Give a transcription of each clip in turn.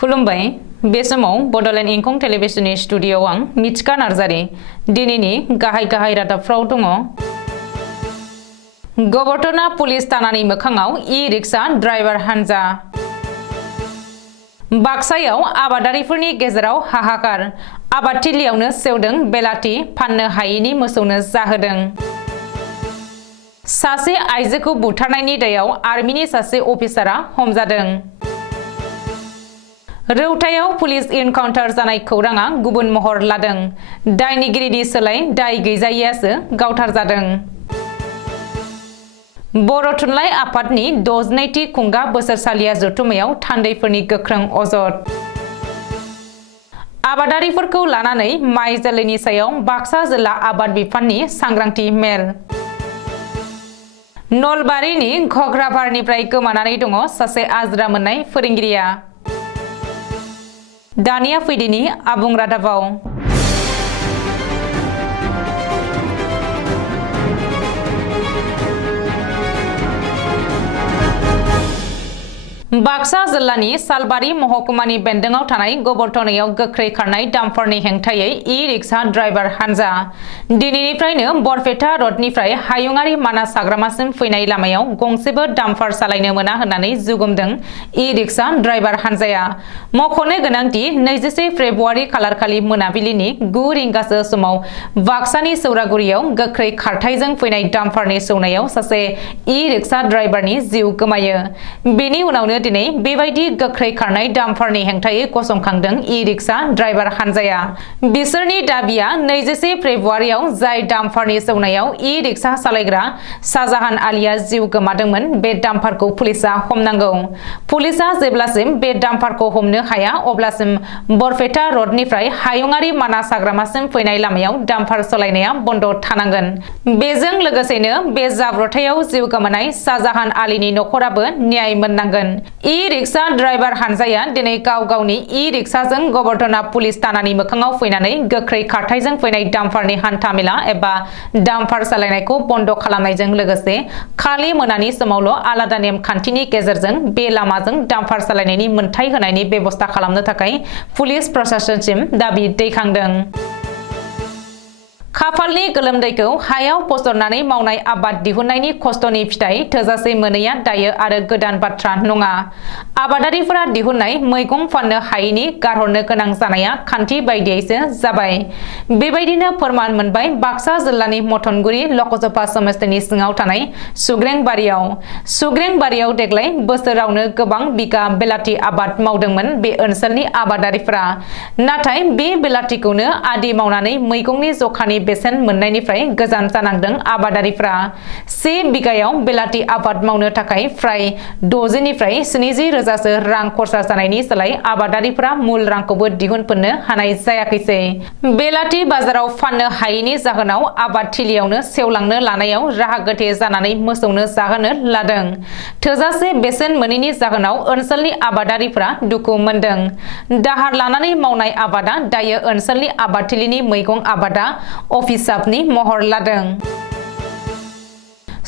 खुलुमबाय बे समाव बडलेण्ड इंखं टेलिभिजननि स्टुडियोआव आं मिथिका नार्जारी दिनैनि गाहाय रादाबफ्राव दङ। गबरटना पुलिस थानानि मोखाङाव ई-रिक्सा ड्राइभार हानजा। बाक्सायाव आबादारिफोरनि गेजेराव हाहाकार, आबादथिलियावनो सेवदों बेलाथि, फाननो हायैनि मोसौनो जाहोदों। सासे आइजोखौ बुथारनायनि दायाव आर्मिनि सासे अफिसारा हमजादों। रौतायाव पुलिस इनकाउन्टार जानाय खौराङा गुबुन महर लादों। दायनिगिरिनि सोलाय दाय गैजायैयासो गावथार जादों। बर' थुनलाइ आफादनि 62थि खुंगा बोसोरसालिया जथुम्मायाव थान्दैफोरनि गोख्रों अजद। आबादारिफोरखौ लानानै माइ जोलैनि सायाव बाक्सा जिल्ला आबाद बिफाननि सांग्रांथि मेल। नलबारिनि घग्राबारनिफ्राय गोमानानै दङ सासे आजिरा मोननाय फोरोंगिरिया। दानिया फैदिनि आबुं रादाबाव। बाक्सा जिल्लानि सालबारि महकुमानि बेन्दोङाव थानाय गबरटनायाव गोख्रै खारनाय डाम्पारनि हेंथायै ई-रिक्सा ड्राइभार हानजा। दिनैनिफ्रायनो बरपेटा रडनिफ्राय हायुङारि मानास हाग्रामासिम फैनाय लामायाव गंसेबो डाम्पार सालायनो मोना होननानै जुगुमदों ई-रिक्सा ड्राइभार हानजाया। मख'नो गोनांदि 21 फेब्रुवारि खालारखालि मोनाबिलिनि 9 रिंगासो समाव बाक्सानि सौरागुरियाव गोख्रै खारथायजों फैनाय डाम्पारनि सौनायाव सासे ई-रिक्सा ड्राइभारनि जिउ गोमायो। बेनि उनावनो दिनै बेबायदि गोख्रै खारनाय डाम्पारनि हेंथायै गसंखांदों ई-रिक्सा ड्राइभार हानजाया। बिसोरनि दाबिया 21 फेब्रुवारियाव जाय डाम्पारनि सौनायाव ई-रिक्सा सालायग्रा शाहजाहान आलीआ जिउ गोमादोंमोन बे डाम्पारखौ पुलिसा हमनांगौ। पुलिसा जेब्लासिम बे डाम्पारखौ हमनो हाया अब्लासिम बरपेटा रडनिफ्राय हायुङारि मानास हाग्रामासिम फैनाय लामायाव डाम्पार सालायनाया बन्द थानांगोन। बेजों लोगोसेनो बे जाब्रबथायाव जिउ गोमानाय शाहजाहान आलीनि नखराबो न्याय मोननांगोन। ई-रिक्सा ड्राइभार हानजाया दिनै गाव गावनि ई-रिक्साजों गबरटना पुलिस थानानि मोखाङाव फैनानै गोख्रै खारथायजों फैनाय डाम्पारनि हान्थामेला एबा डाम्पार सालायनायखौ बन्द खालामनायजों लोगोसे खालि मोनानि समावल' आलादा नेमखान्थिनि गेजेरजों बे लामाजों डाम्पार सालायनायनि मोनथाय होनायनि बेबस्था खालामनो थाखाय पुलिस प्रशासनसिम दाबि दैखांदों। खाफालनि गोलोमदैखौ हायाव फसरनानै मावनाय आबाद दिहुननायनि खस्थ'नि फिथाइ थोजासे मोनैया दायो आरो गोदान बाथ्रा नङा। आबादारिफोरा दिहुननाय मैगं फाननो हायैनि गारहरनो गोनां जानाया खान्थि बायदियैसो जाबाय। बेबायदिनो फोरमान मोनबाय बाक्सा जिल्लानि मथनगुरि लकसभा समस्तिनि सिङाव थानाय सुग्रेंबारियाव। सुग्रेंबारियाव देग्लाय बोसोरावनो गोबां बिगा बेलाथि आबाद मावदोंमोन बे ओनसोलनि आबादारिफोरा। नाथाय बे बेलाथिखौनो आदि मावनानै मैगंनि जखानि बेसेन मोननायनिफ्राय गोजान जानांदों आबादारिफ्रा। 1 बिगायाव बेलाथि आबाद मावनो थाखाय फ्राय 60 निफ्राय 70 रोजासो रां खरसा जानायनि सोलाय आबादारिफ्रा मुल रांखौबो दिहुनफिननो हानाय जायाखैसै। बेलाथि बाजाराव फाननो हायैनि जाहोनाव आबाद थिलियावनो सेवलांनो लानायाव राहा गोथे जानानै मोसौनो जाहोनो लादों। थोजासे बेसेन मोनैनि जाहोनाव ओनसोलनि आबादारिफ्रा दुखु मोनदों। दाहार लानानै मावनाय आबादा दायो ओनसोलनि आबादथिलिनि मैगं आबादा अभिशापनि महर लादों।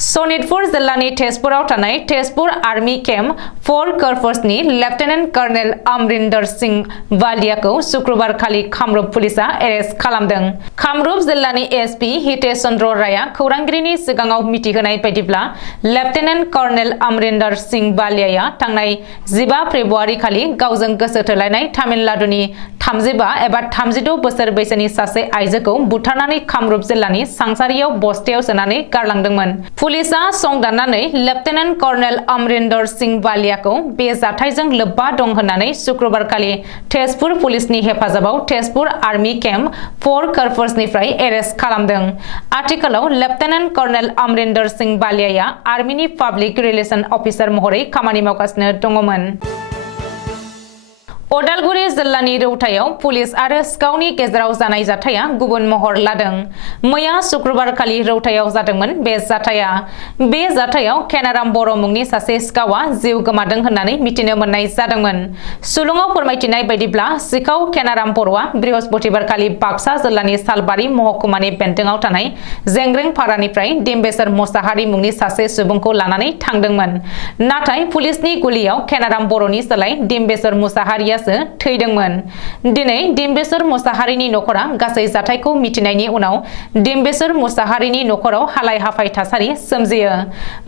सनितपुर जिल्लानि तेजपुराव थानाय तेजपुर आर्मी केम्प 4 कर्प्सनि लेफ्टेनेन्ट कर्नेल अमरिन्दर सिंह बालियाखौ शुक्रबार खालि कामरुप पुलिसा एरेस्ट खालामदों। कामरुप जिल्लानि एसपि हितेश चन्द्र रायआ खौरांगिरिनि सिगाङाव मिथिहोनाय बायदिब्ला लेफ्टेनेन्ट कर्नेल अमरिन्दर सिंह बालियाया थांनाय 15 फेब्रुवारि खालि गावजों गोसो थोलायनाय तामिलनाडुनि 35 एबा 36 बोसोर बैसोनि सासे आइजोखौ बुथारनानै कामरुप जिल्लानि सांसारियाव बस्थायाव सोनानै गारलांदोंमोन। पुलिसा संदाननानै लेफ्टेनेन्ट कर्नेल अमरिन्दर सिंह बालियाखौ बे जाथायजों लोब्बा दं होननानै शुक्रबारखालि तेजपुर पुलिसनि हेफाजाबाव तेजपुर आर्मी केम्प 4 कर्प्सनिफ्राय एरेस्ट खालामदों। आथिखालाव लेफ्टेनेन्ट कर्नेल अमरिन्दर सिंह बालियाया आर्मिनि पाब्लिक रिलेशन अफिसार महरै खामानि मावगासिनो दङमोन। उदालगुरि जिल्लानि रौतायाव पुलिस आरो सिखावनि गेजेराव जानाय जाथाया गुबुन महर लादों। मैया शुक्रबारखालि रौतायाव जादोंमोन बे जाथाया। बे जाथायाव केनाराम बर' मुंनि सासे सिखावा जिउ गोमादों होननानै मिथिनो मोननाय जादोंमोन। सुलुङाव फोरमायथिनाय बायदिब्ला सिखाव केनाराम बर'आ बृहस्पतिबारखालि बाक्सा जिल्लानि सालबारि महकुमानि बेन्दोङाव थानाय जेंग्रेंपारानिफ्राय डिम्बेश्वर मुसाहारि मुंनि सासे सुबुंखौ लानानै थांदोंमोन। नाथाय पुलिसनि गुलियाव केनाराम बर'नि सोलाय डिम्बेश्वर मुसाहारिया सासेयासो थैदोंमोन। दिनै डिम्बेश्वर मुसाहारिनि नखरा गासै जाथायखौ मिथिनायनि उनाव डिम्बेश्वर मुसाहारिनि नखराव हालाय हाफाय थासारि सोमजियो।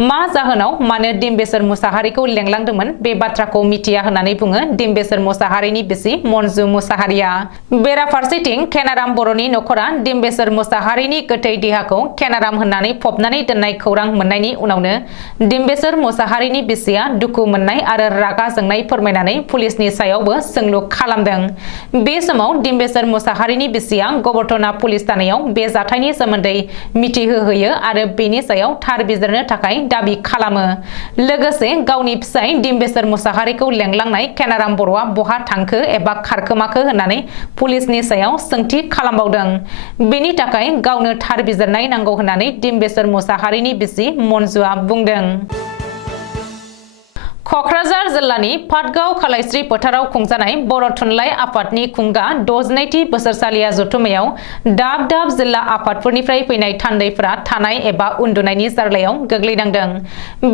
मा जाहोनाव मानो डिम्बेश्वर मुसाहारिखौ लेंलांदोंमोन बे बाथ्राखौ मिथिया होननानै बुङो डिम्बेश्वर मुसाहारिनि बिसि मन्जु मुसाहारिया। बेराफारसेथिं केनाराम बर'नि नखरा डिम्बेश्वर मुसाहारिनि गोथै देहाखौ केनाराम होननानै फबनानै दोननाय खौरां मोननायनि उनावनो डिम्बेश्वर मुसाहारिनि बिसिया दुखु मोननाय आरो रागा जोंनाय फोरमायनानै पुलिसनि सायावबो सोंलु खालामदों। बे समाव डिम्बेश्वर मुसाहारिनि बिसिया गबरथना पुलिस थानायाव बे जाथायनि सोमोन्दै मिथिहोयो आरो बेनि सायाव थार बिजिरनो थाखाय दाबि खालामो। लोगोसे गावनि फिसाय डिम्बेश्वर मुसाहारिखौ लेंलांनाय केनाराम बर'आ बहा थांखो एबा खारखोमाखो होननानै पुलिसनि सायाव सोंथि खालामबावदों। बेनि थाखाय गावनो थार बिजिरनाय नांगौ होननानै डिम्बेश्वर मुसाहारिनि बिसि मन्जुआ बुंदों। कक्राझार जिल्लानि पाटगाव खालायस्रि फोथाराव खुंजानाय बर' थुनलाइ आफादनि खुंगा 62थि बोसोरसालिया जथुम्मायाव दाब दाब जिल्ला आफादफोरनिफ्राय फैनाय थान्दैफोरा थानाय एबा उन्दुनायनि जार्लायाव गोग्लैनांदों।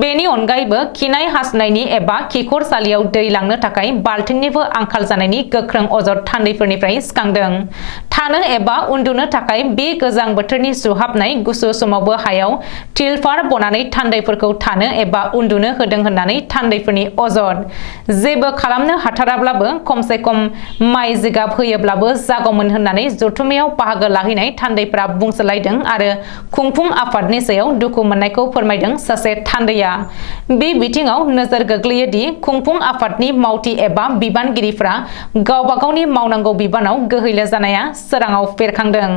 बेनि अनगायैबो खिनाय हासुनायनि एबा खिखरसालियाव दै लांनो थाखाय बाल्थिंनिबो आंखाल जानायनि गोख्रों अजद थान्दैफोरनिफ्राय सिखांदों। थानो एबा उन्दुनो थाखाय बे गोजां बोथोरनि सुहाबनाय गुसु समावबो हायाव तिलफार बनानै थान्दैफोरखौ थानो एबा उन्दुनो होदों होननानै थान्दैफोरनि अजद। जेबो खालामनो हाथाराब्लाबो खमसे खम माइ जिगाब होयोब्लाबो जागौमोन होननानै जथुम्मायाव बाहागो लाहैनाय थान्दैफोरा बुंसोलायदों आरो खुंफुं आफादनि सायाव दुखु मोननायखौ फोरमायदों सासे थान्दैया। बे बिथिङाव नोजोर गोग्लैयो दि खुंफुं आफादनि मावथि एबा बिबानगिरिफोरा गावबा गावनि मावनांगौ बिबानाव गोहैलो जानाया सोराङाव बेरखांदों।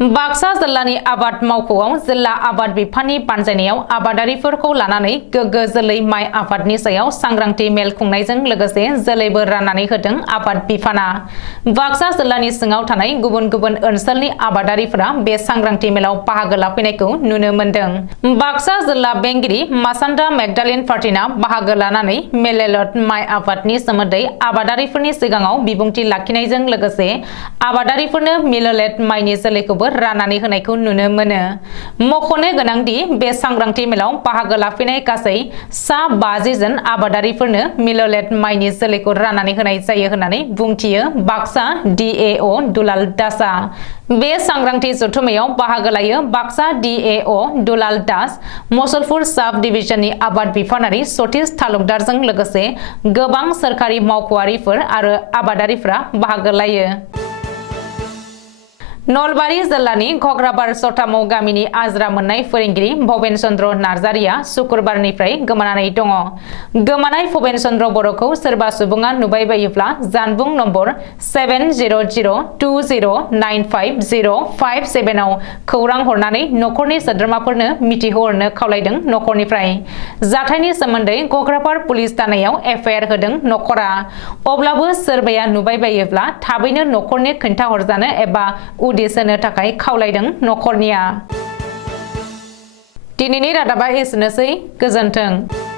बाक्सा जिल्लानि आबाद मावख'आव जिल्ला आबाद बिफाननि बानजायनायाव आबादारिफोरखौ लानानै गोग्गो जोलै माइ आबादनि सायाव सांग्रांथि मेल खुंनायजों लोगोसे जोलैबो राननानै होदों आबाद बिफाना। बाक्सा जिल्लानि सिङाव थानाय गुबुन गुबुन ओनसोलनि आबादारिफोरा बे सांग्रांथि मेलाव बाहागो लाफैनायखौ नुनो मोनदों। बाक्सा जिल्ला बेंगिरि मासान्दा मेगदालिन पार्टिना बाहागो लानानै मेलेलट माइ आबादनि सोमोन्दै आबादारिफोरनि सिगाङाव बिबुंथि लाखिनायजों लोगोसे आबादारिफोरनो मिलेट माइनि जोलैखौबो राननानै होनायखौ नुनो मोनो। मख'नो गोनांदि बे सांग्रांथि मेलाव बाहागो लाफैनाय गासै सा 50 जन आबादारिफोरनो मिलेट माइनि जोलैखौ राननानै होनाय जायो होननानै बुंथियो बाक्सा DAO दुलाल दासआ। बे सांग्रांथि जथुम्मायाव बाहागो लायो बाक्सा DAO दुलाल दास, मसलपुर साब डिभिजननि आबाद बिफानारि सतीश तालुकदारजों लोगोसे गोबां सोरखारि मावख'आरिफोर आरो आबादारिफोरा बाहागो लायो। नलबारि जिल्लानि घग्राबार सटामौ गामिनि आजिरा मोननाय फोरोंगिरि भबेन चन्द्र नार्जारिया शुक्रबारनिफ्राय गोमानानै दङ। गोमानाय भबेन चन्द्र बर'खौ सोरबा सुबुङा नुबाय बायोब्ला जानबुं नम्बर 70020950557 आव खौरां हरनानै नखरनि सोद्रोमाफोरनो मिथिहोहरनो खावलायदों नखरनिफ्राय। जाथायनि सोमोन्दै घग्राबार पुलिस थानायाव FIR होदों नखरा। अब्लाबो सोरबाया नुबाय बायोब्ला थाबैनो नखरनो खोन्थाहरजानो एबा उदिस होनो थाखाय खावलायदों नखरनिया। दिनैनि रादाबा एसेनोसै, गोजोन्थों।